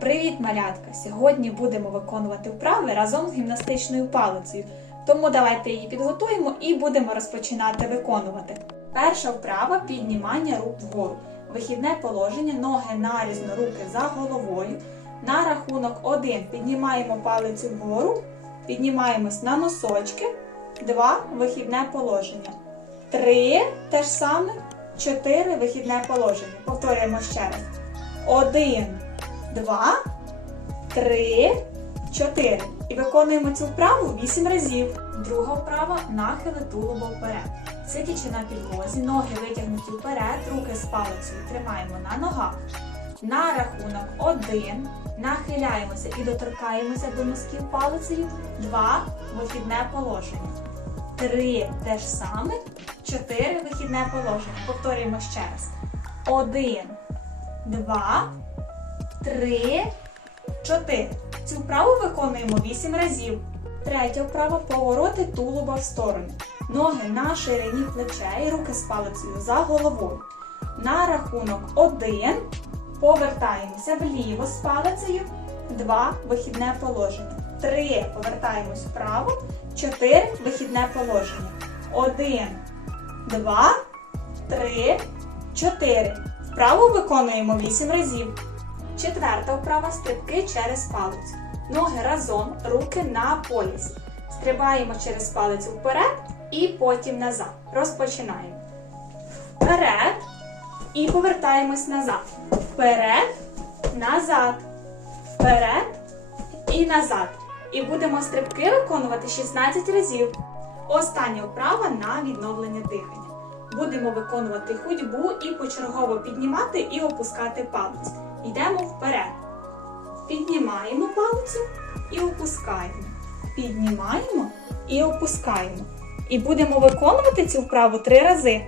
Привіт, малятка! Сьогодні будемо виконувати вправи разом з гімнастичною палицею. Тому давайте її підготуємо і будемо розпочинати виконувати. Перша вправа піднімання рук вгору. Вихідне положення, ноги нарізно, руки за головою. На рахунок 1 піднімаємо палицю вгору, піднімаємось на носочки. 2 вихідне положення. 3 те ж саме. 4 вихідне положення. Повторюємо ще раз. 1, 2, 3, 4. І виконуємо цю вправу 8 разів. Друга вправа нахили тулуба вперед. Сидячи на підлозі, ноги витягнуті вперед, руки з палицею тримаємо на ногах. На рахунок 1 нахиляємося і доторкаємося до носків палицею. 2 вихідне положення. 3 те ж саме. 4 вихідне положення. Повторюємо ще раз. 1, 2, 3, 4. Цю вправу виконуємо 8 разів. Третя вправа повороти тулуба в сторони. Ноги на ширині плечей, руки з палицею за головою. На рахунок 1 повертаємося вліво з палицею. 2 вихідне положення. 3 повертаємось вправо. 4 вихідне положення. 1, 2, 3, 4. Вправу виконуємо 8 разів. Четверта вправа стрибки через палицю. Ноги разом, руки на поясі. Стрибаємо через палицю вперед і потім назад. Розпочинаємо. Вперед і повертаємось назад. Вперед, назад. Вперед і назад. І будемо стрибки виконувати 16 разів. Остання вправа на відновлення дихання. Будемо виконувати ходьбу і почергово піднімати і опускати палець. Йдемо вперед. Піднімаємо палицю і опускаємо. Піднімаємо і опускаємо. І будемо виконувати цю вправу три рази.